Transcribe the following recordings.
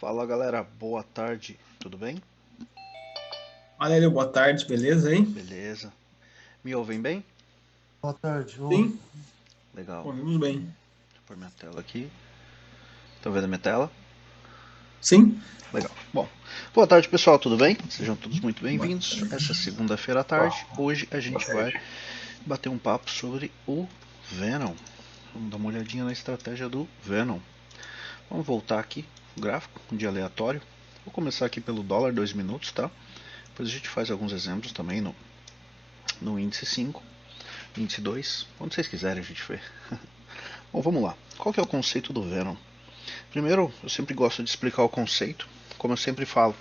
Fala galera, boa tarde, tudo bem? Fala, Hélio, boa tarde, beleza, hein? Beleza. Me ouvem bem? Boa tarde, ouve. Sim, Legal. ouvimos bem. Deixa eu pôr minha tela aqui. Estão vendo a minha tela? Sim? Legal. Bom, boa tarde pessoal, tudo bem? Sejam todos muito Boa bem-vindos. Essa tarde. segunda-feira à tarde, hoje a gente vai bater um papo sobre o Venom. Vamos dar uma olhadinha na estratégia do Venom. Vamos voltar aqui, o gráfico, de aleatório. Vou começar aqui pelo dólar, 2 minutos, tá? Depois a gente faz alguns exemplos também no índice 5. Índice 2, quando vocês quiserem a gente vê. Bom, vamos lá. Qual que é o conceito do Venom? Primeiro, eu sempre gosto de explicar o conceito. Como eu sempre falo,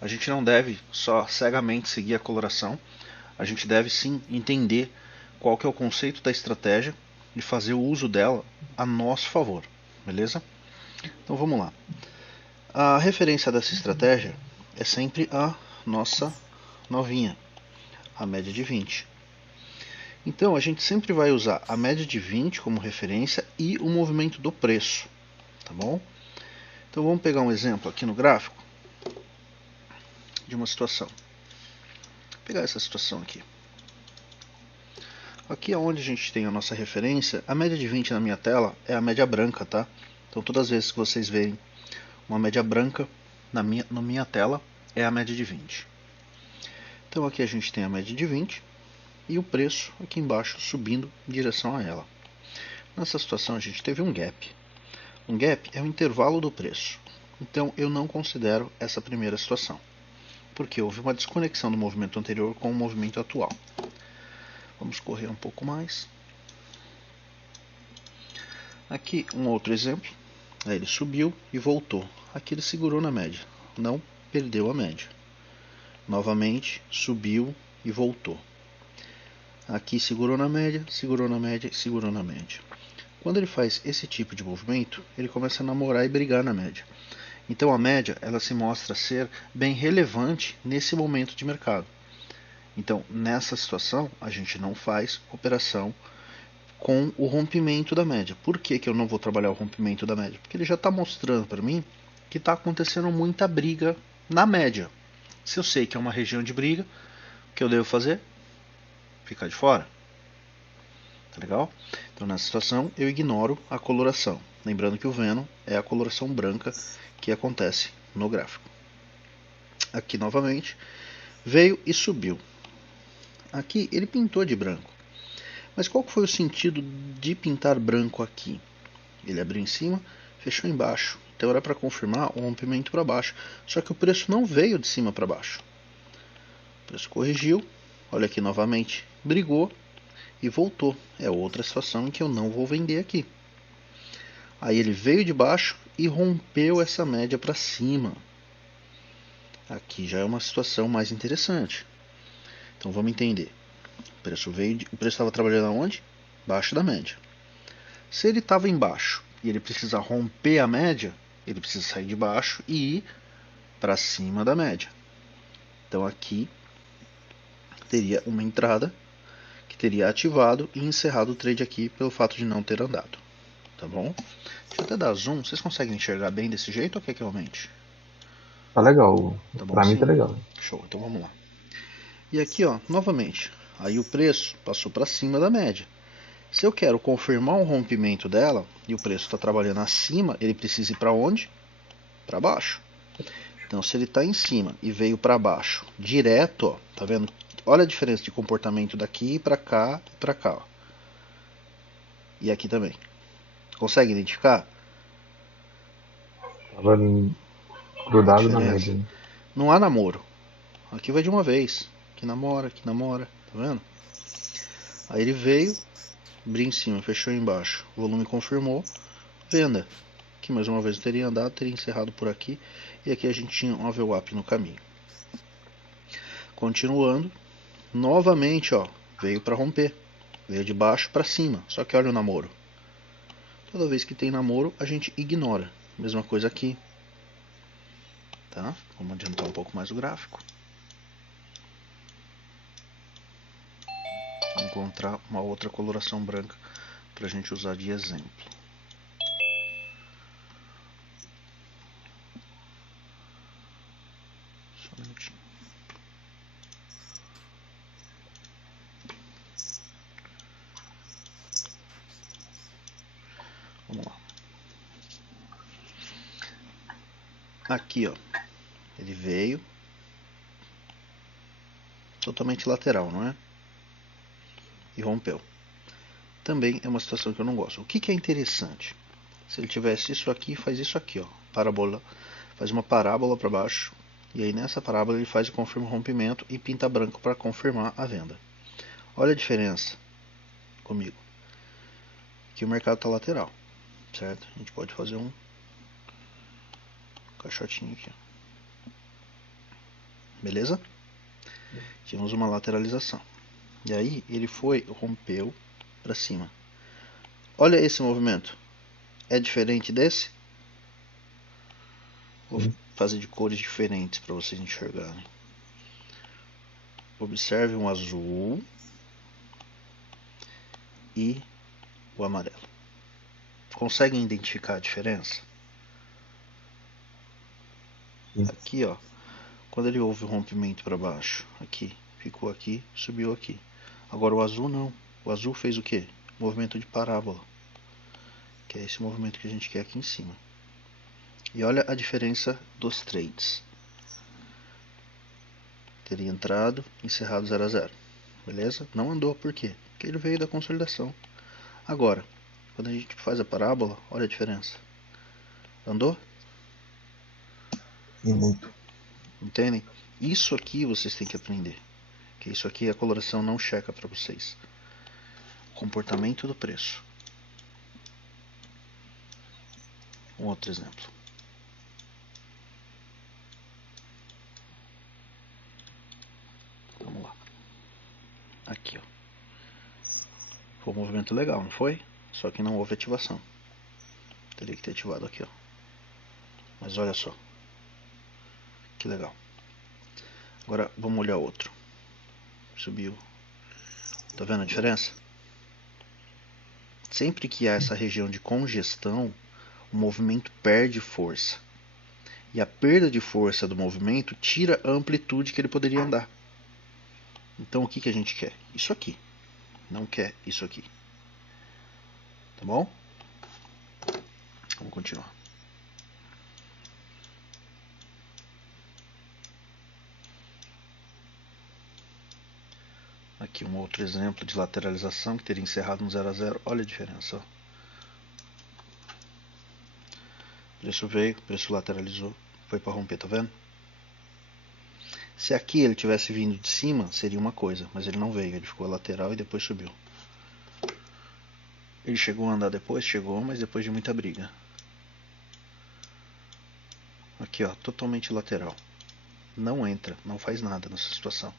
a gente não deve só cegamente seguir a coloração. A gente deve sim entender qual que é o conceito da estratégia e fazer o uso dela a nosso favor. Beleza? Então vamos lá. A referência dessa estratégia é sempre a nossa novinha, a média de 20. Então a gente sempre vai usar a média de 20 como referência e o movimento do preço, tá bom? Então vamos pegar um exemplo aqui no gráfico de uma situação. Vou pegar essa situação aqui. Aqui é onde a gente tem a nossa referência, a média de 20 na minha tela é a média branca, tá? Então todas as vezes que vocês verem uma média branca na minha tela, é a média de 20. Então aqui a gente tem a média de 20 e o preço aqui embaixo subindo em direção a ela. Nessa situação a gente teve um gap. Um gap é o intervalo do preço. Então eu não considero essa primeira situação, porque houve uma desconexão do movimento anterior com o movimento atual. Vamos correr um pouco mais. Aqui um outro exemplo. Aí ele subiu e voltou. Aqui ele segurou na média, não perdeu a média. Novamente subiu e voltou. Aqui segurou na média, segurou na média, segurou na média. Quando ele faz esse tipo de movimento, ele começa a namorar e brigar na média. Então a média ela se mostra ser bem relevante nesse momento de mercado. Então nessa situação a gente não faz operação com o rompimento da média. Por que, que eu não vou trabalhar o rompimento da média? Porque ele já está mostrando para mim que está acontecendo muita briga na média. Se eu sei que é uma região de briga, o que eu devo fazer? Ficar de fora. Tá legal? Então nessa situação eu ignoro a coloração. Lembrando que o Venom é a coloração branca que acontece no gráfico. Aqui novamente, veio e subiu. Aqui ele pintou de branco. Mas qual foi o sentido de pintar branco aqui? Ele abriu em cima, fechou embaixo. Então era para confirmar o rompimento para baixo. Só que o preço não veio de cima para baixo. O preço corrigiu. Olha aqui novamente. Brigou e voltou. É outra situação em que eu não vou vender aqui. Aí ele veio de baixo e rompeu essa média para cima. Aqui já é uma situação mais interessante. Então vamos entender. O preço estava trabalhando aonde? Abaixo da média. Se ele estava embaixo e ele precisa romper a média, ele precisa sair de baixo e ir para cima da média. Então aqui teria uma entrada que teria ativado e encerrado o trade aqui pelo fato de não ter andado. Tá bom? Deixa eu até dar zoom. Vocês conseguem enxergar bem desse jeito ou quer que eu aumente? Tá legal. Tá bom Pra mim tá assim? legal. Show, então vamos lá. E aqui, ó, novamente, aí o preço passou para cima da média. Se eu quero confirmar um rompimento dela e o preço está trabalhando acima, ele precisa ir para onde? Para baixo. Então, se ele está em cima e veio para baixo, direto, ó, tá vendo? Olha a diferença de comportamento daqui para cá e para cá. Ó. E aqui também. Consegue identificar Tava a grudado na diferença? média, né? Não há namoro. Aqui vai de uma vez. Aqui namora, tá vendo? Aí ele veio, abriu em cima, fechou embaixo. O volume confirmou, venda. Aqui mais uma vez teria andado, teria encerrado por aqui. E aqui a gente tinha um VWAP no caminho. Continuando, novamente, ó, veio para romper. Veio de baixo para cima. Só que olha o namoro. Toda vez que tem namoro, a gente ignora. Mesma coisa aqui. Tá? Vamos adiantar um pouco mais o gráfico. Vou encontrar uma outra coloração branca para a gente usar de exemplo. Só um minutinho. Vamos lá. Aqui, ó, ele veio totalmente lateral, não é? E rompeu. Também é uma situação que eu não gosto. O que é interessante? Se ele tivesse isso aqui, faz isso aqui, ó, parábola, faz uma parábola para baixo, e aí nessa parábola ele faz e confirma o rompimento e pinta branco para confirmar a venda. Olha a diferença comigo. Aqui o mercado está lateral, certo? A gente pode fazer um caixotinho aqui, ó. Beleza? Tivemos uma lateralização. E aí ele foi, rompeu para cima. Olha esse movimento. É diferente desse? Vou fazer de cores diferentes para vocês enxergarem. Observe um azul e o amarelo. Conseguem identificar a diferença? Aqui, ó, quando ele houve o rompimento para baixo, aqui, ficou aqui, subiu aqui. Agora o azul não. O azul fez o quê? Movimento de parábola, que é esse movimento que a gente quer aqui em cima. E olha a diferença dos trades. Teria entrado, encerrado 0 a 0. Beleza? Não andou, por quê? Porque ele veio da consolidação. Agora, quando a gente faz a parábola, olha a diferença. Andou? E muito. Entendem? Isso aqui vocês têm que aprender. Que isso aqui a coloração não checa para vocês. O comportamento do preço. Um outro exemplo. Vamos lá. Aqui, ó. Foi um movimento legal, não foi? Só que não houve ativação. Teria que ter ativado aqui, ó. Mas olha só. Que legal. Agora vamos olhar outro. Subiu. Tá vendo a diferença? Sempre que há essa região de congestão, o movimento perde força. E a perda de força do movimento tira a amplitude que ele poderia andar. Então o que a gente quer? Isso aqui. Não quer isso aqui. Tá bom? Vamos continuar. Aqui um outro exemplo de lateralização que teria encerrado no 0 a 0. Olha a diferença. Ó. O preço veio, o preço lateralizou, foi para romper, tá vendo? Se aqui ele tivesse vindo de cima, seria uma coisa, mas ele não veio, ele ficou lateral e depois subiu. Ele chegou a andar depois? Chegou, mas depois de muita briga. Aqui, ó, totalmente lateral. Não entra, não faz nada nessa situação.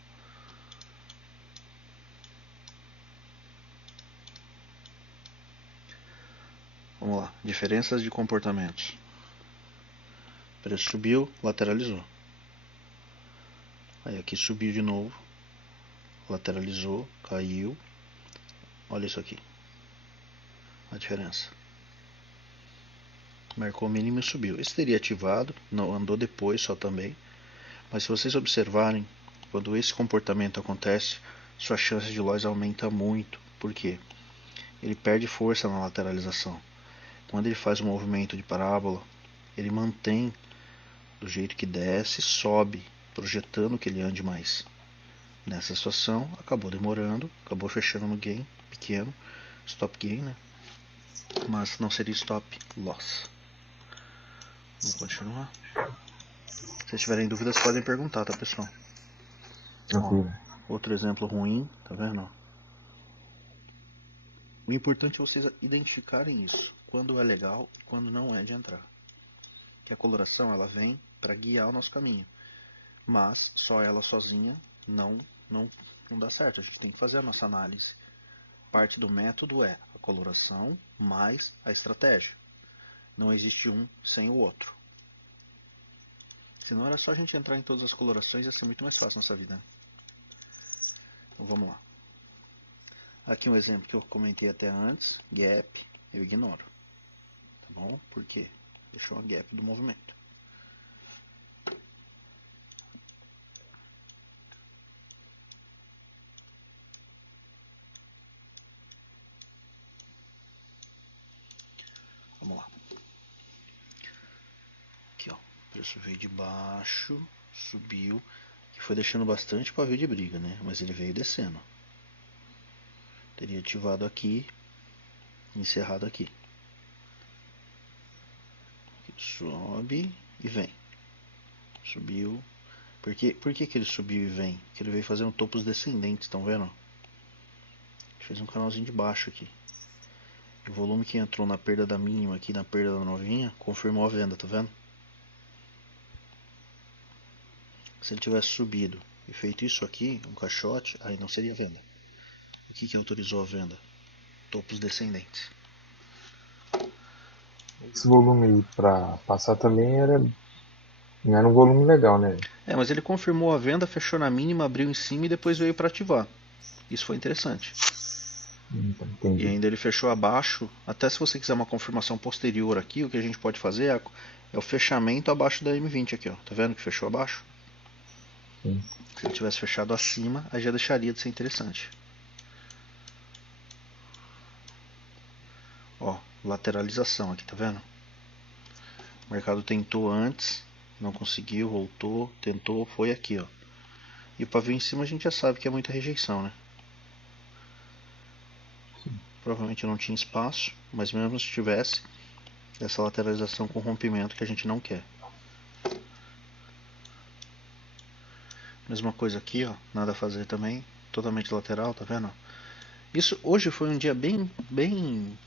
Vamos lá, diferenças de comportamentos. O preço subiu, lateralizou. Aí aqui subiu de novo, lateralizou, caiu. Olha isso aqui. A diferença. Marcou o mínimo e subiu. Esse teria ativado, não andou depois só também. Mas se vocês observarem, quando esse comportamento acontece, sua chance de loss aumenta muito. Por quê? Ele perde força na lateralização. Quando ele faz um movimento de parábola, ele mantém do jeito que desce, sobe, projetando que ele ande mais. Nessa situação, acabou demorando, acabou fechando no gain pequeno, stop gain, né? Mas não seria stop loss. Vamos continuar. Se vocês tiverem dúvidas, podem perguntar, tá, pessoal? Ó, outro exemplo ruim, tá vendo? O importante é vocês identificarem isso, quando é legal e quando não é de entrar. Que a coloração ela vem para guiar o nosso caminho, mas só ela sozinha não dá certo. A gente tem que fazer a nossa análise. Parte do método é a coloração mais a estratégia. Não existe um sem o outro. Senão era só a gente entrar em todas as colorações, ia ser muito mais fácil nossa vida. Né? Então vamos lá. Aqui um exemplo que eu comentei até antes, gap, eu ignoro. Tá bom? Por quê? Deixou a gap do movimento. Aqui, ó. O preço veio de baixo, subiu, que foi deixando bastante pavio de briga, né? Mas ele veio descendo. Teria ativado aqui, encerrado aqui. Sobe e vem. Subiu. Por que ele subiu e vem? Porque ele veio fazendo topos descendentes, estão vendo? Fez um canalzinho de baixo aqui. O volume que entrou na perda da mínima aqui, na perda da novinha, confirmou a venda, tá vendo? Se ele tivesse subido e feito isso aqui, um caixote, aí não seria venda. O que autorizou a venda? Topos descendentes. Esse volume aí pra passar também não era um volume legal, né? Mas ele confirmou a venda, fechou na mínima, abriu em cima e depois veio para ativar. Isso foi interessante. Entendi. E ainda ele fechou abaixo. Até se você quiser uma confirmação posterior aqui, o que a gente pode fazer é o fechamento abaixo da M20 aqui, ó. Tá vendo que fechou abaixo? Sim. Se ele tivesse fechado acima, aí já deixaria de ser interessante. Ó, lateralização aqui, tá vendo? O mercado tentou antes, não conseguiu, voltou, tentou, foi aqui, ó. E o pavio em cima a gente já sabe que é muita rejeição, né? Sim. Provavelmente não tinha espaço, mas mesmo se tivesse, essa lateralização com rompimento que a gente não quer. Mesma coisa aqui, ó, nada a fazer também, totalmente lateral, tá vendo? Isso hoje foi um dia bem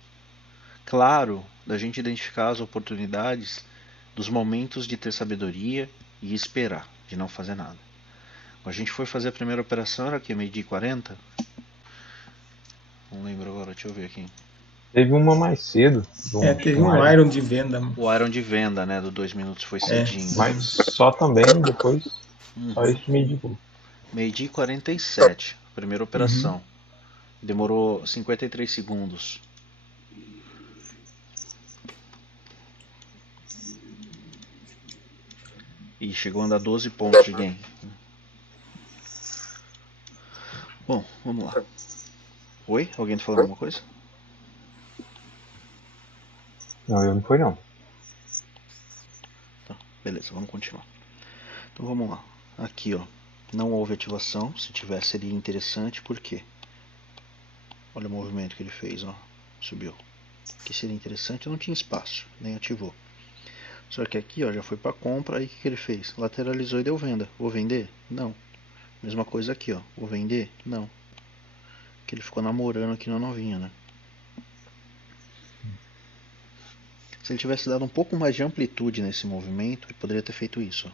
claro da gente identificar as oportunidades dos momentos de ter sabedoria e esperar, de não fazer nada. A gente foi fazer a primeira operação, era aqui, meio-dia e 40? Não lembro agora, deixa eu ver aqui. Teve uma mais cedo. Teve um Iron de venda. O Iron de venda, né, do 2 minutos foi cedinho. Mas só também depois, só esse meio-dia. Meio-dia e 47, primeira operação. Demorou 53 segundos. E chegou a andar 12 pontos de gain. Bom, vamos lá. Oi? Alguém tá falando alguma coisa? Não, eu não fui não. Tá, beleza, vamos continuar. Então vamos lá. Aqui, ó, não houve ativação. Se tivesse seria interessante, por quê? Olha o movimento que ele fez, ó. Subiu. Que seria interessante, não tinha espaço, nem ativou. Só que aqui, ó, já foi para compra, aí o que ele fez? Lateralizou e deu venda. Vou vender? Não. Mesma coisa aqui, ó. Vou vender? Não. Que ele ficou namorando aqui na novinha, né? Se ele tivesse dado um pouco mais de amplitude nesse movimento, ele poderia ter feito isso, ó.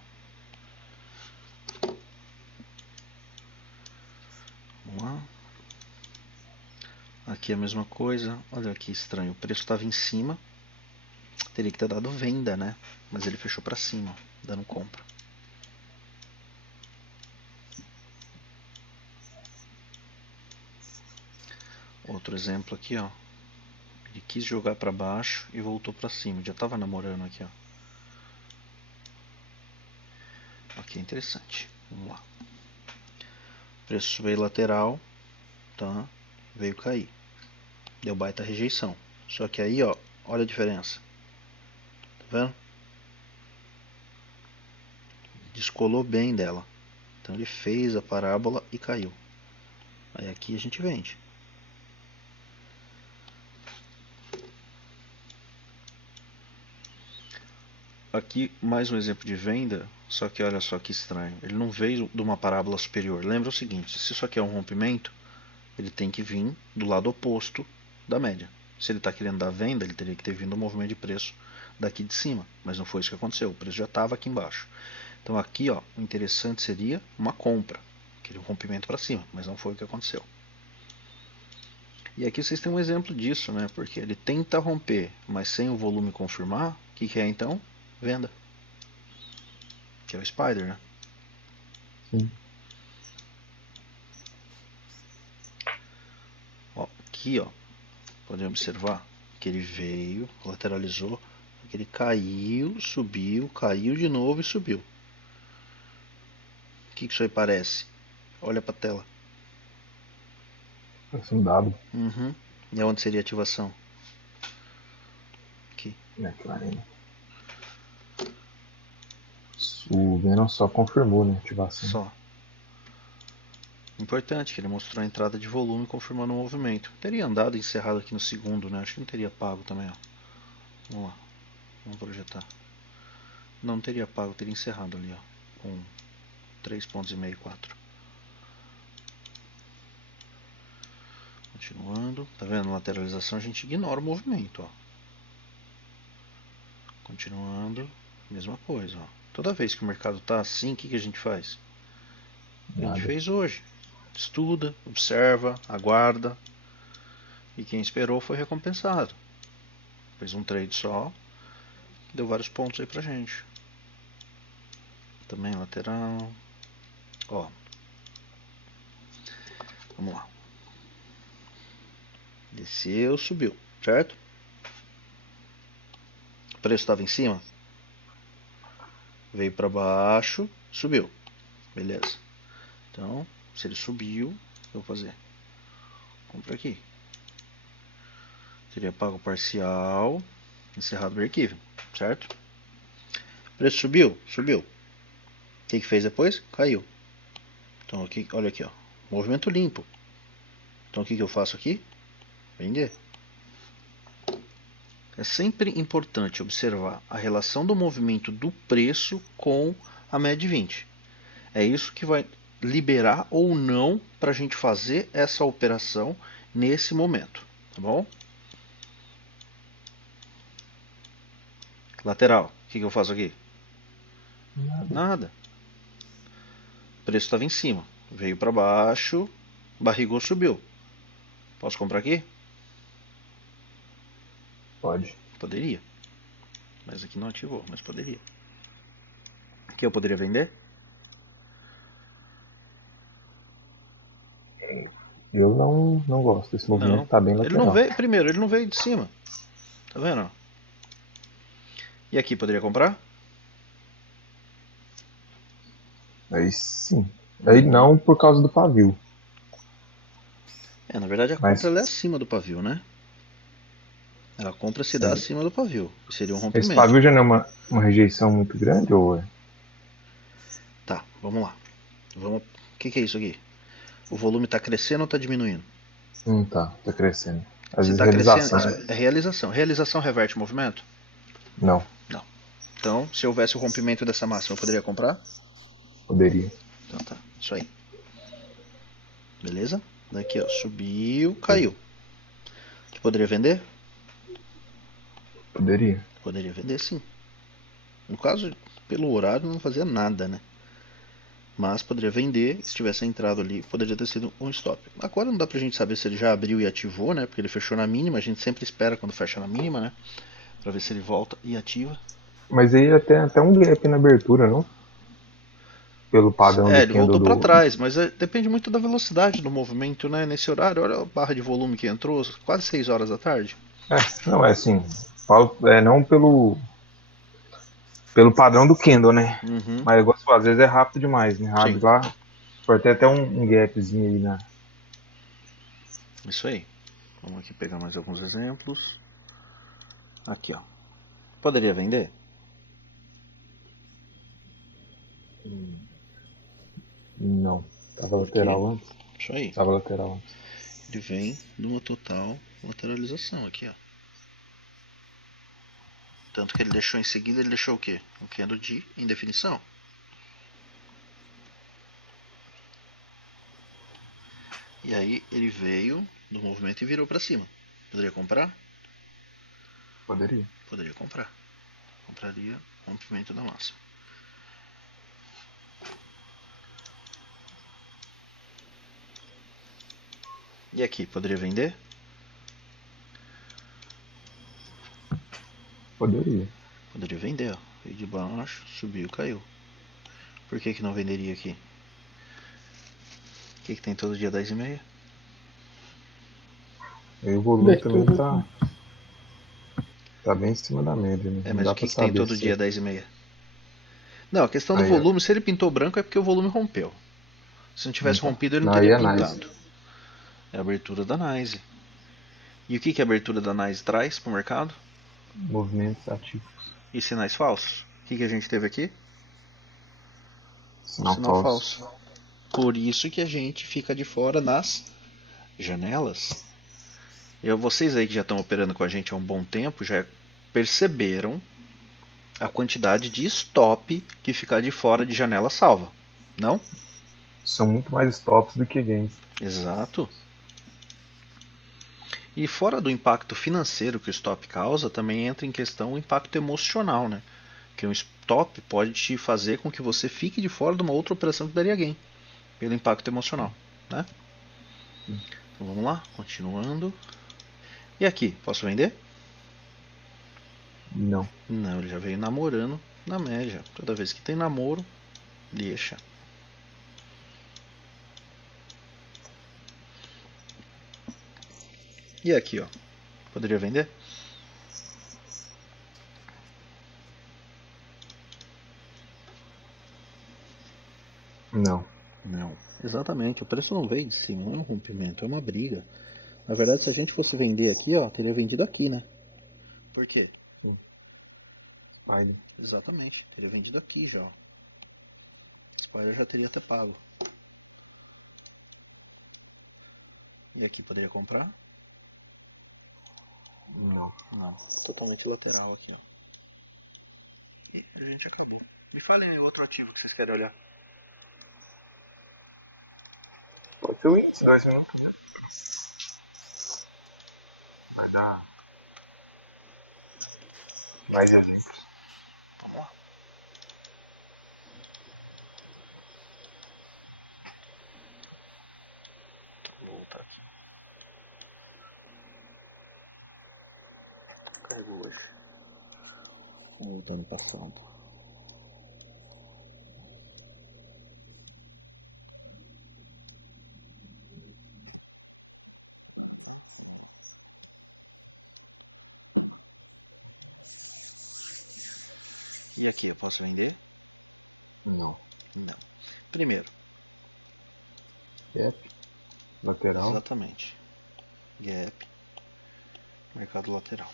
Vamos lá. Aqui é a mesma coisa. Olha que estranho. O preço estava em cima. Teria que ter dado venda, né? Mas ele fechou para cima, dando compra. Outro exemplo aqui, ó. Ele quis jogar para baixo e voltou para cima. Já estava namorando aqui, ó. Ok, interessante. Vamos lá. Preço veio lateral, tá? Veio cair. Deu baita rejeição. Só que aí, ó, olha a diferença. Tá vendo? Descolou bem dela. Então ele fez a parábola e caiu. Aí aqui a gente vende. Aqui mais um exemplo de venda, só que olha só que estranho. Ele não veio de uma parábola superior. Lembra o seguinte, se isso aqui é um rompimento, ele tem que vir do lado oposto da média. Se ele está querendo dar venda, ele teria que ter vindo o movimento de preço daqui de cima. Mas não foi isso que aconteceu. O preço já estava aqui embaixo. Então aqui, ó, o interessante seria uma compra. Aquele rompimento para cima. Mas não foi o que aconteceu. E aqui vocês têm um exemplo disso, né? Porque ele tenta romper, mas sem o volume confirmar. O que é então? Venda. Que é o Spider, né? Sim. Ó, aqui, ó, podem observar que ele veio, lateralizou, que ele caiu, subiu, caiu de novo e subiu. O que isso aí parece? Olha para a tela. Parece um dado. Uhum. E onde seria a ativação? Aqui. Aqui na arena. O Venom só confirmou, né, a ativação. Só. Importante que ele mostrou a entrada de volume confirmando o movimento. Teria andado e encerrado aqui no segundo, né? Acho que não teria pago também, ó. Vamos lá. Vamos projetar. Não teria pago, teria encerrado ali, ó. Com 3,5 pontos, 4. Continuando. Tá vendo? Lateralização a gente ignora o movimento, ó. Continuando. Mesma coisa, ó. Toda vez que o mercado tá assim, o que a gente faz? O que a gente fez hoje? Estuda, observa, aguarda. E quem esperou foi recompensado. Fez um trade só. Deu vários pontos aí pra gente. Também lateral. Ó. Vamos lá. Desceu, subiu, certo? O preço estava em cima. Veio para baixo, subiu. Beleza. Então, se ele subiu, eu vou fazer. Compra aqui. Seria pago parcial, encerrado break-even, certo? O preço subiu? Subiu. O que fez depois? Caiu. Então, aqui, olha aqui, ó. Movimento limpo. Então, o que eu faço aqui? Vender. É sempre importante observar a relação do movimento do preço com a média 20. É isso que vai liberar ou não para a gente fazer essa operação nesse momento, tá bom? Lateral, o que eu faço aqui? Nada. O preço estava em cima, veio para baixo, barrigou, subiu. Posso comprar aqui? Pode. Poderia. Mas aqui não ativou, mas poderia. Aqui eu poderia vender? Eu não gosto desse movimento, Não. tá bem Ele não lateral. veio, primeiro, ele não veio de cima. Tá vendo? E aqui poderia comprar? Aí sim. Aí não por causa do pavio. Na verdade a Mas compra ela é acima do pavio, né? A compra se dá acima do pavio. Seria um esse rompimento. pavio já não é uma rejeição muito grande ou é? Tá, vamos lá. O que é isso aqui? O volume está crescendo ou está diminuindo? Tá crescendo. Às Se vezes está crescendo, realização. é realização. Realização reverte o movimento? Não, Não. Então, se houvesse o rompimento dessa máxima, eu poderia comprar? poderia. Então tá, isso aí. Beleza? Daqui, ó, subiu, caiu. Que poderia vender? Poderia. Poderia vender sim. No caso, pelo horário não fazia nada, né? Mas poderia vender, se tivesse entrado ali, poderia ter sido um stop. Agora não dá pra gente saber se ele já abriu e ativou, né? Porque ele fechou na mínima, a gente sempre espera quando fecha na mínima, né? Pra ver se ele volta e ativa. Mas aí tem até um gap na abertura, não? Pelo padrão do Ele candle voltou para do. trás, mas depende muito da velocidade do movimento, né? Nesse horário, olha a barra de volume que entrou, quase 6 horas da tarde. Não, é assim. Falo, não pelo padrão do candle, né? Uhum. Mas eu gosto, às vezes é rápido demais, né? Abre Sim. lá, pode ter até um gapzinho aí na. Isso aí. Vamos aqui pegar mais alguns exemplos. Aqui, ó. Poderia vender? Não. Tava Por quê? lateral antes. Isso aí. Tava lateral antes. Ele vem de uma total lateralização aqui, ó. Tanto que ele deixou em seguida, ele deixou o quê? Um candle de indefinição. E aí ele veio do movimento e virou para cima. Poderia comprar? Poderia. Poderia comprar. Compraria rompimento da massa. E aqui, poderia vender? Poderia. Poderia vender, ó. Veio de baixo, subiu, caiu. Por que não venderia aqui? O que tem todo dia 10h30? E o volume também tá bem em cima da média, né? Não Mas dá o pra que tem saber todo se dia 10h30? Não, a questão do aí, ó. volume, se ele pintou branco é porque o volume rompeu. Se não tivesse Tá. rompido, ele não Não, teria aí é nice. pintado. É a abertura da NYSE. E o que a abertura da NYSE traz para o mercado? Movimentos ativos. E sinais falsos. O que a gente teve aqui? Sinal Sinal falso. falso. Por isso que a gente fica de fora nas janelas. Vocês aí que já estão operando com a gente há um bom tempo já perceberam a quantidade de stop que ficar de fora de janela salva. Não? São muito mais stops do que gains. Exato. E fora do impacto financeiro que o stop causa, também entra em questão o impacto emocional, né? Que um stop pode te fazer com que você fique de fora de uma outra operação que daria gain, pelo impacto emocional, né? Então vamos lá, continuando. E aqui, posso vender? Não. Não, ele já veio namorando na média. Toda vez que tem namoro, deixa. E aqui, ó, poderia vender? Não. Não, exatamente. O preço não veio de cima, não é um rompimento, é uma briga. Na verdade, se a gente fosse vender aqui, ó, teria vendido aqui, né? Por quê? Sim. Spider. Exatamente, teria vendido aqui já, ó. Spider já teria até pago. E aqui poderia comprar? Não. Não, totalmente lateral aqui, ó. E a gente acabou. Me falem aí outro ativo que vocês querem olhar. Pode ser o índice, 2 minutos mesmo. Vai dar mais exemplos. Vamos lá. Vou voltar aqui. Carregou hoje. Vou voltar no passado. Tá? Vamos lá. E aqui, eu posso vender? Não. Não. Primeiro, Gap. Lateral. exatamente. Gap. Mercado lateral.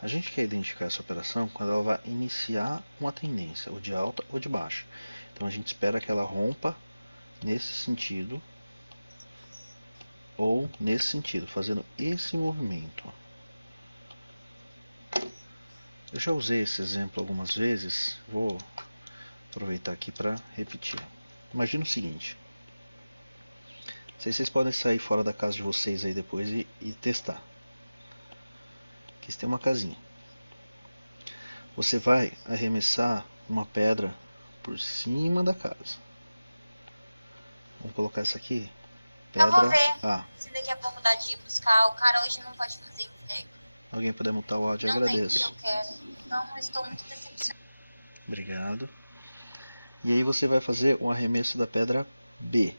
A gente quer identificar essa operação quando ela vai iniciar uma tendência, ou de alta ou de baixa. Então a gente espera que ela rompa nesse sentido ou nesse sentido, fazendo esse movimento. Eu já usei esse exemplo algumas vezes, vou aproveitar aqui para repetir. Imagina o seguinte: vocês podem sair fora da casa de vocês aí depois e testar. Aqui você tem uma casinha. Você vai arremessar uma pedra por cima da casa. Vamos colocar essa aqui. Eu vou Pedra ver A. se daqui a pouco dá de ir buscar. O cara hoje não pode fazer entrega. Alguém puder mutar o áudio, Não tem o que eu agradeço. quero. Então eu estou muito decepcionada. Obrigado. E aí você vai fazer um arremesso da pedra B.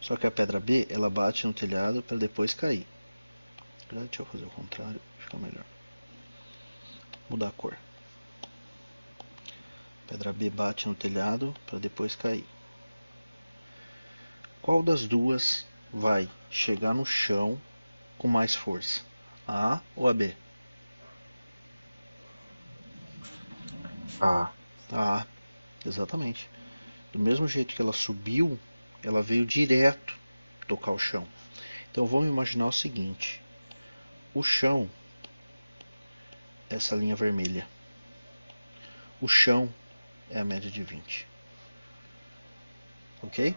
Só que a pedra B, ela bate no telhado para depois cair. Deixa eu fazer o contrário, fica melhor. Mudar a cor. Pedra B bate no telhado para depois cair. Qual das duas vai chegar no chão com mais força? A A ou a B? A. A A, exatamente. Do mesmo jeito que ela subiu, ela veio direto tocar o chão. Então vamos imaginar o seguinte: o chão, essa linha vermelha. O chão é a média de 20. Ok?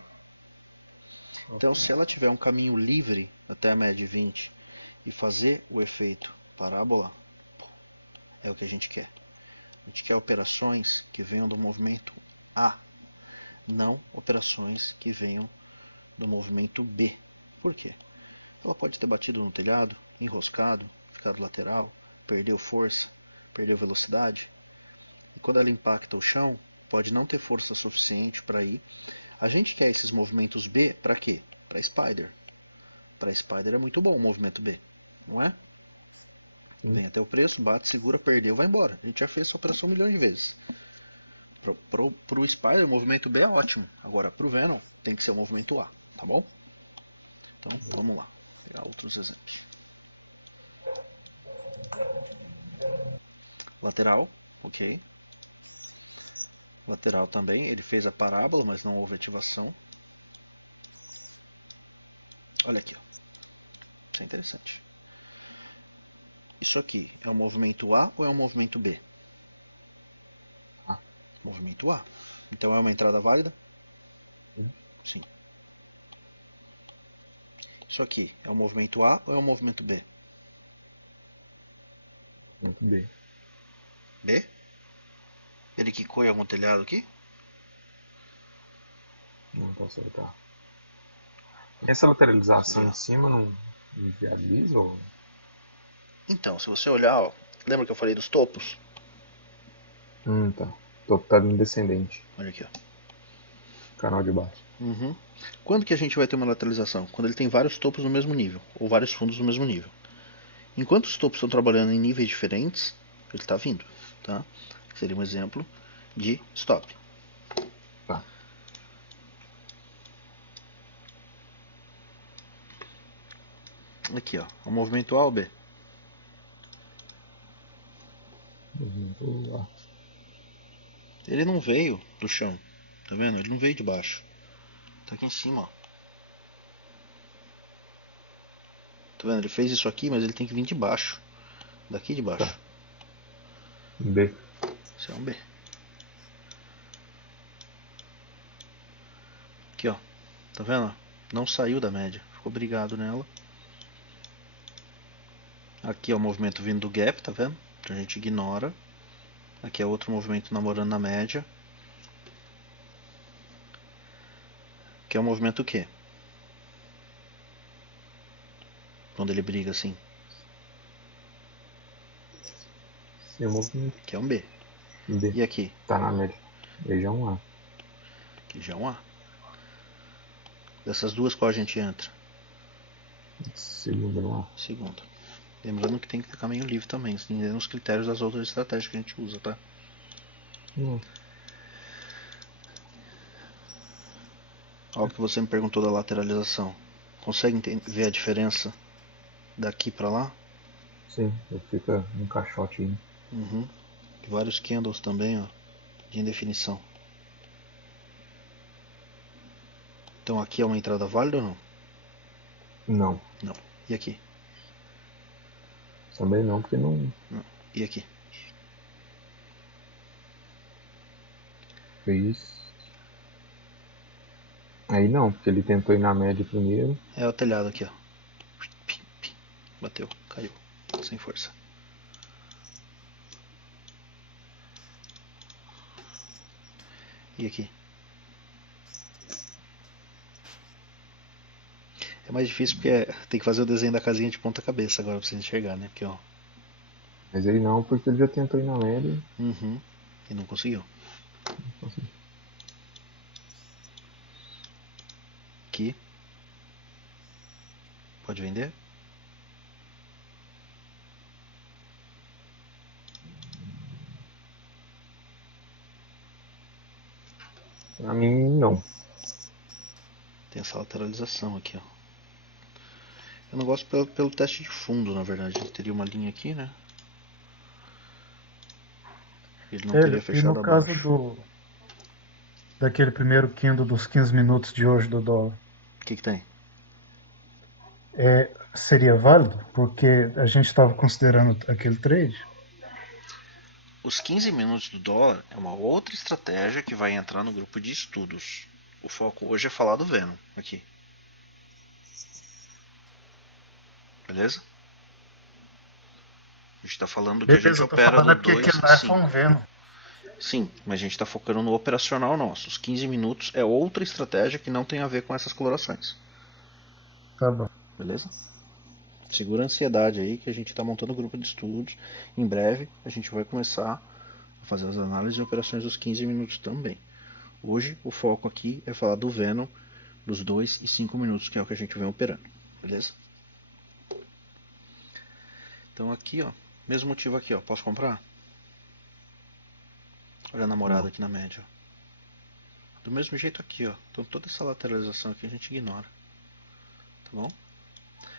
Então, se ela tiver um caminho livre até a média de 20 e fazer o efeito parábola, é o que a gente quer. A gente quer operações que venham do movimento A, não operações que venham do movimento B. Por quê? Ela pode ter batido no telhado, enroscado, ficado lateral, perdeu força, perdeu velocidade. E quando ela impacta o chão, pode não ter força suficiente para ir. A gente quer esses movimentos B para quê? Para Spider. Para Spider é muito bom o movimento B, não é? Vem até o preço, bate, segura, perdeu, vai embora. A gente já fez essa operação milhões de vezes. Pro Spider, o movimento B é ótimo. Agora, pro Venom, tem que ser o movimento A, tá bom? Então, vamos lá. Vou pegar outros exemplos. Lateral, ok. Lateral também, ele fez a parábola, mas não houve ativação. Olha aqui, ó. Isso é interessante. Isso aqui é um movimento A ou é um movimento B? A. Movimento A. Então é uma entrada válida? Sim. Sim. Isso aqui é um movimento A ou é um movimento B? Movimento B. B? Ele quicou em algum telhado aqui? Não posso acertar. Essa lateralização Aqui, ó. em cima não inviabiliza ou... Então, se você olhar, ó, lembra que eu falei dos topos? Tá. Topo tá vindo descendente. Olha aqui, ó. Canal de baixo. Uhum. Quando que a gente vai ter uma lateralização? Quando ele tem vários topos no mesmo nível, ou vários fundos no mesmo nível. Enquanto os topos estão trabalhando em níveis diferentes, ele está vindo, tá? Seria um exemplo de stop. Tá. Aqui, ó, o movimento A ou B? Movimento A. Ele não veio do chão, tá vendo? Ele não veio de baixo. Tá aqui em cima, ó. Tá vendo? Ele fez isso aqui, mas ele tem que vir de baixo. Daqui de baixo. Tá. B. Isso é um B. Aqui, ó. Tá vendo? Não saiu da média. Ficou brigado nela. Aqui é o movimento vindo do gap, tá vendo? Então a gente ignora. Aqui é outro movimento namorando na média. Que é o movimento o quê? Quando ele briga assim. Esse é o movimento Que é um B. B. E aqui? Tá na média. Veja um A. Que já é um A. Dessas duas, qual a gente entra? Segunda no A. Segunda. Lembrando que tem que ter caminho livre também, entendendo os critérios das outras estratégias que a gente usa, tá? Olha o que você me perguntou da lateralização. Consegue ver a diferença daqui pra lá? Sim, fica um caixote. Uhum. Vários candles também, ó, de indefinição. Então aqui é uma entrada válida ou não? Não. Não. E aqui? Também não, porque não Não. E aqui? fez. Aí não, porque ele tentou ir na média primeiro. É o telhado aqui, ó. Bateu, caiu. Sem força. E aqui? É mais difícil porque tem que fazer o desenho da casinha de ponta cabeça agora pra você enxergar, né? Aqui, ó. Mas aí não, porque ele já tentou ir na média. Uhum. E não conseguiu. Aqui. Pode vender? Pra mim, não. Tem essa lateralização aqui, ó. Eu não gosto pelo teste de fundo, na verdade. Ele teria uma linha aqui, né? Ele não teria E fechado no caso abaixo. daquele primeiro candle dos 15 minutos de hoje do dólar, O que tem? seria válido? Porque a gente estava considerando aquele trade? Os 15 minutos do dólar é uma outra estratégia que vai entrar no grupo de estudos. O foco hoje é falar do Venom aqui. Beleza? A gente está falando que a gente Beleza, eu tô opera falando do é porque 2 aquele e lá é 5. Fonveno. Sim, mas a gente está focando no operacional nosso. Os 15 minutos é outra estratégia que não tem a ver com essas colorações. Tá bom. Beleza? Segura a ansiedade aí que a gente está montando o grupo de estudos. Em breve a gente vai começar a fazer as análises e operações dos 15 minutos também. Hoje o foco aqui é falar do Venom dos 2 e 5 minutos, que é o que a gente vem operando. Beleza? Então aqui, ó, mesmo motivo aqui, ó, posso comprar? Olha a namorada aqui na média, ó. Do mesmo jeito aqui, ó. Então toda essa lateralização aqui a gente ignora. Tá bom?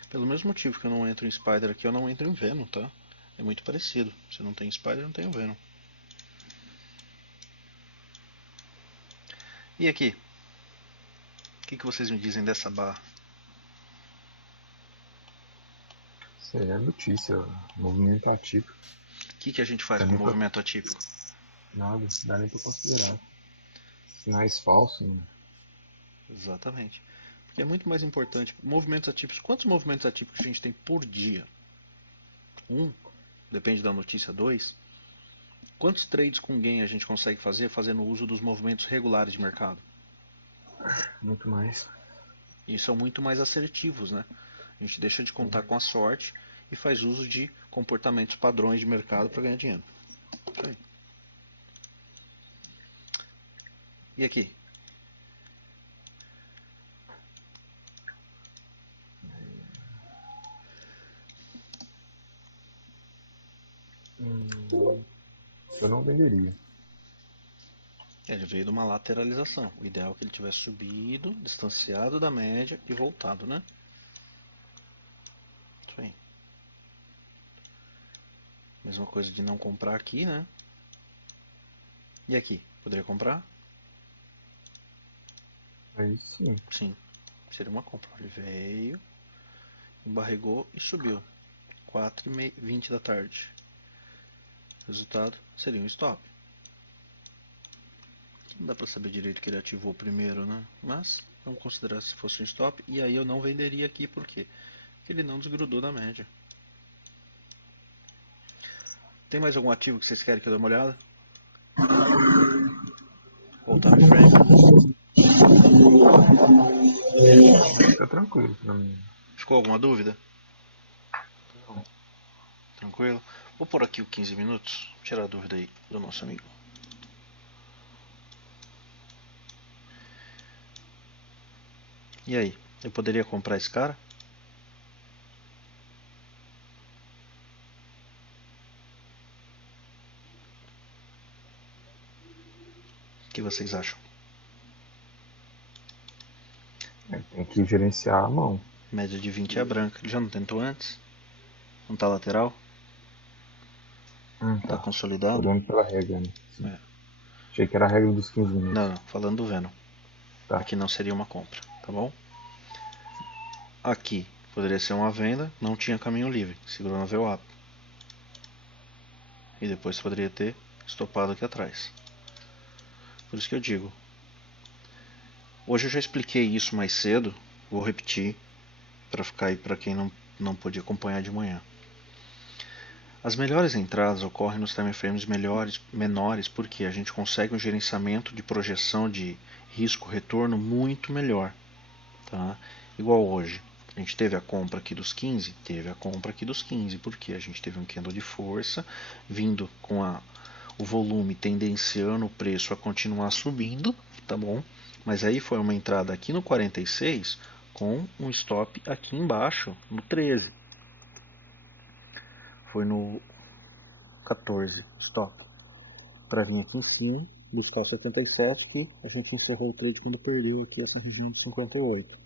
Pelo mesmo motivo que eu não entro em Spider aqui, eu não entro em Venom, tá? É muito parecido. Se não tem Spider, não tem o Venom. E aqui? O que vocês me dizem dessa barra? Isso aí é notícia, movimento atípico. O que a gente faz Dá com o nem pra- movimento atípico? Nada, dá nem pra considerar. Sinais falsos, né? Exatamente. Porque é muito mais importante. Movimentos atípicos. Quantos movimentos atípicos a gente tem por dia? Um? Depende da notícia. 2? Quantos trades com gain a gente consegue fazer fazendo uso dos movimentos regulares de mercado? Muito mais. E são muito mais assertivos, né? A gente deixa de contar com a sorte e faz uso de comportamentos padrões de mercado para ganhar dinheiro. Isso aí. E aqui? Eu não venderia. Ele veio de uma lateralização. O ideal é que ele tivesse subido, distanciado da média e voltado, né? Isso aí. Mesma coisa de não comprar aqui, né? E aqui? Poderia comprar? Aí sim. Sim. Seria uma compra. Ele veio, embarregou e subiu. 4h20 da tarde. Resultado seria um stop. Não dá pra saber direito que ele ativou primeiro, né? Mas vamos considerar se fosse um stop. E aí eu não venderia aqui, por quê? Porque ele não desgrudou da média. Tem mais algum ativo que vocês querem que eu dê uma olhada? Ou time frame? Fica tranquilo pra mim. Ficou alguma dúvida? Não. Tranquilo? Vou pôr aqui o 15 minutos. Tirar a dúvida aí do nosso amigo. E aí? Eu poderia comprar esse cara? O que vocês acham? Tem que gerenciar a mão. Média de 20 é a branca. Ele já não tentou antes? Não tá lateral? Tá Tô consolidado? olhando pela regra, né? É. Achei que era a regra dos 15 minutos. Não, falando do Venom. Tá. Aqui não seria uma compra, tá bom? Aqui poderia ser uma venda, não tinha caminho livre, segurou na VWAP. E depois poderia ter estopado aqui atrás. Por isso que eu digo. Hoje eu já expliquei isso mais cedo, vou repetir para ficar aí para quem não pôde acompanhar de manhã. As melhores entradas ocorrem nos time frames menores porque a gente consegue um gerenciamento de projeção de risco-retorno muito melhor. Tá? Igual hoje. A gente teve a compra aqui dos 15? Teve a compra aqui dos 15, porque a gente teve um candle de força vindo com o volume tendenciando o preço a continuar subindo, tá bom? Mas aí foi uma entrada aqui no 46 com um stop aqui embaixo no 13. Foi no 14 stop. Para vir aqui em cima, buscar o 77, que a gente encerrou o trade quando perdeu aqui essa região do 58.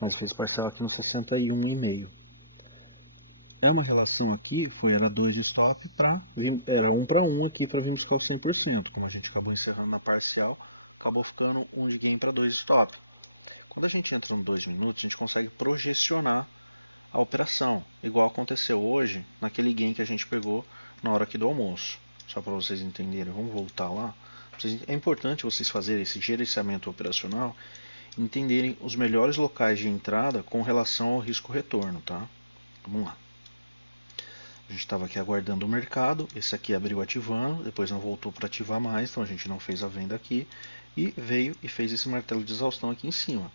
Mas fez parcial aqui no 61,5. É uma relação aqui, era 2 de stop, era 1 para 1 aqui para vir buscar o 100%. Como a gente acabou encerrando na parcial, acabou ficando 1 de gain para 2 de stop. Quando a gente entra no 2 minutos, a gente consegue projecionar a operação, igual aconteceu hoje naquele gain que a gente pegou na hora aqui do almoço. Só para vocês entenderem, vamos voltar lá. É importante vocês fazerem esse gerenciamento operacional, entenderem os melhores locais de entrada com relação ao risco-retorno, tá? Vamos lá. A gente estava aqui aguardando o mercado, esse aqui abriu ativando, depois não voltou para ativar mais, então a gente não fez a venda aqui, e veio e fez esse martelo de exaustão aqui em cima.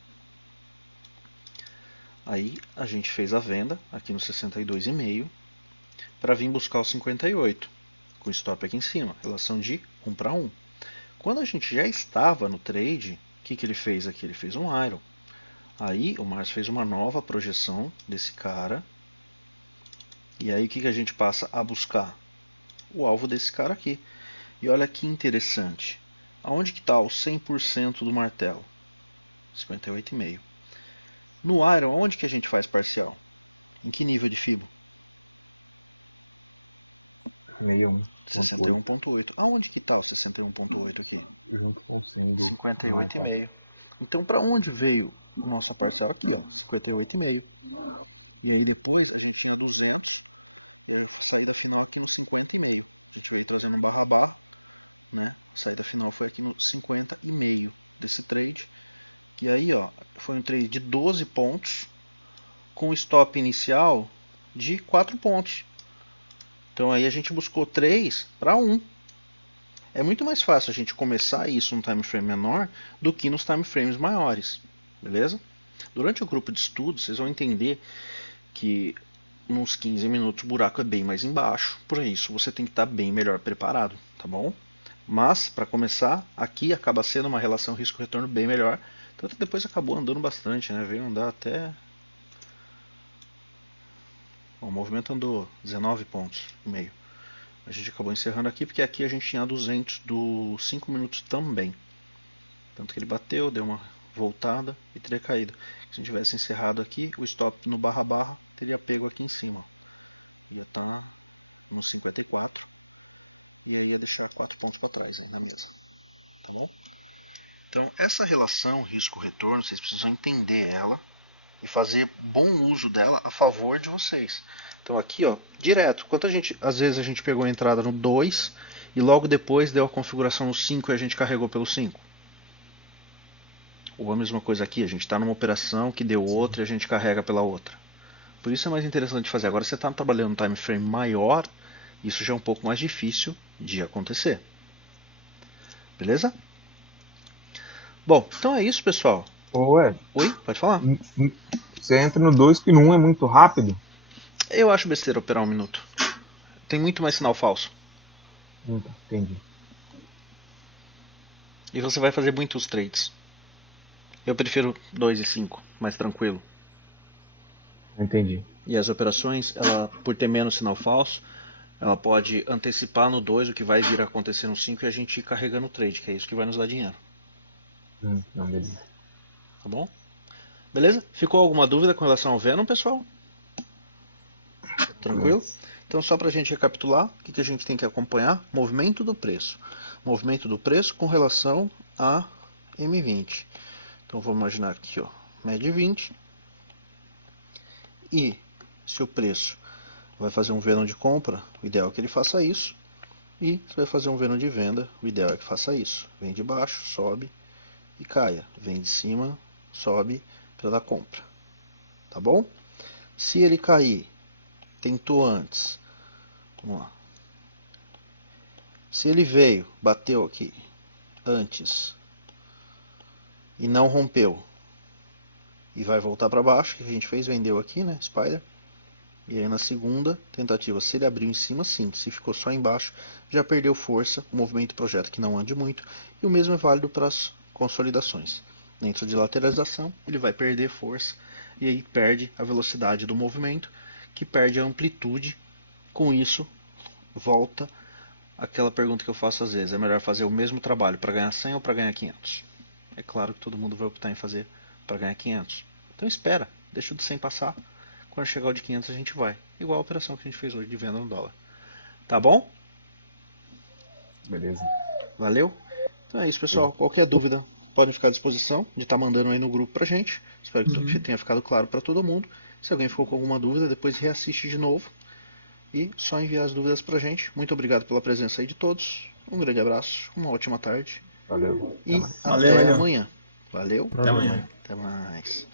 Aí a gente fez a venda aqui no 62,5 para vir buscar o 58, com stop aqui em cima, relação de 1 para 1. Quando a gente já estava no trade, o que ele fez aqui? Ele fez um iron. Aí o Márcio fez uma nova projeção desse cara. E aí o que a gente passa a buscar? O alvo desse cara aqui. E olha que interessante. Aonde que está o 100% do martelo? 58,5. No iron, onde que a gente faz parcial? Em que nível de fibo? 61. 61.8. Aonde que tá o 61.8 aqui? Junto com o 100 do... 58,5. Então para onde veio a nossa parcela? Aqui, ó, 58,5. E aí depois a gente tinha 200 e a saída final aqui no 50,5. A gente veio trazendo um barra barra, né? A saída final foi aqui no 50,5 desse trade. E aí, ó, foi um trade de 12 pontos com stop inicial de 4 pontos. Então aí a gente buscou 3 para 1. É muito mais fácil a gente começar isso num time frame menor do que nos time frames maiores, beleza? Durante o grupo de estudo, vocês vão entender que nos 15 minutos o buraco é bem mais embaixo, por isso você tem que estar bem melhor preparado, tá bom? Mas, para começar, aqui acaba sendo uma relação risco-retorno bem melhor, tanto que depois acabou andando bastante, né? Veio andar até... O movimento andou 19 pontos e meio. A gente acabou encerrando aqui porque aqui a gente tinha 200 dos 5 minutos também. Tanto que ele bateu, deu uma voltada e teria caído. Se a gente tivesse encerrado aqui, o stop no barra barra teria pego aqui em cima. Ia estar no 54 e aí ia deixar 4 pontos para trás aí na mesa. Tá bom? Então essa relação risco-retorno, vocês precisam entender ela e fazer bom uso dela a favor de vocês. Então aqui, ó, direto, às vezes a gente pegou a entrada no 2 e logo depois deu a configuração no 5 e a gente carregou pelo 5. Ou a mesma coisa aqui, a gente está numa operação que deu outra e a gente carrega pela outra. Por isso é mais interessante fazer. Agora você está trabalhando um time frame maior, isso já é um pouco mais difícil de acontecer. Beleza? Bom, então é isso, pessoal. Ué, Oi, pode falar. você entra no 2 que no 1 é muito rápido. Eu acho besteira operar 1 minuto. Tem muito mais sinal falso. Entendi. E você vai fazer muitos trades. Eu prefiro 2 e 5, mais tranquilo. Entendi. E as operações, ela, por ter menos sinal falso, ela pode antecipar no 2 o que vai vir a acontecer no 5 e a gente ir carregando o trade, que é isso que vai nos dar dinheiro. Não, beleza. Tá bom? Beleza? Ficou alguma dúvida com relação ao Venom, pessoal? Tranquilo? Então, só para a gente recapitular, o que a gente tem que acompanhar? Movimento do preço. Movimento do preço com relação a M20. Então, vamos imaginar aqui, ó, média 20. E se o preço vai fazer um Venom de compra, o ideal é que ele faça isso. E se vai fazer um Venom de venda, o ideal é que faça isso. Vem de baixo, sobe e caia. Vem de cima, sobe para dar compra. Tá bom? Se ele cair, tentou antes. Vamos lá. Se ele veio, bateu aqui antes e não rompeu e vai voltar para baixo, que a gente fez, vendeu aqui, né, Spider. E aí na segunda tentativa, se ele abriu em cima, sim. Se ficou só embaixo, já perdeu força, o movimento projeta que não ande muito. E o mesmo é válido para as consolidações. Dentro de lateralização, ele vai perder força e aí perde a velocidade do movimento, que perde a amplitude. Com isso, volta aquela pergunta que eu faço às vezes: é melhor fazer o mesmo trabalho para ganhar 100 ou para ganhar 500? É claro que todo mundo vai optar em fazer para ganhar 500. Então espera, deixa o de 100 passar. Quando chegar o de 500 a gente vai. Igual a operação que a gente fez hoje de venda no dólar. Tá bom? Beleza. Valeu? Então é isso, pessoal. Qualquer dúvida, podem ficar à disposição de estar mandando aí no grupo pra gente. Espero que tenha ficado claro para todo mundo. Se alguém ficou com alguma dúvida, depois reassiste de novo. E só enviar as dúvidas pra gente. Muito obrigado pela presença aí de todos. Um grande abraço, uma ótima tarde. Valeu. E mais. até Valeu. amanhã. Valeu. Até amanhã. Até mais.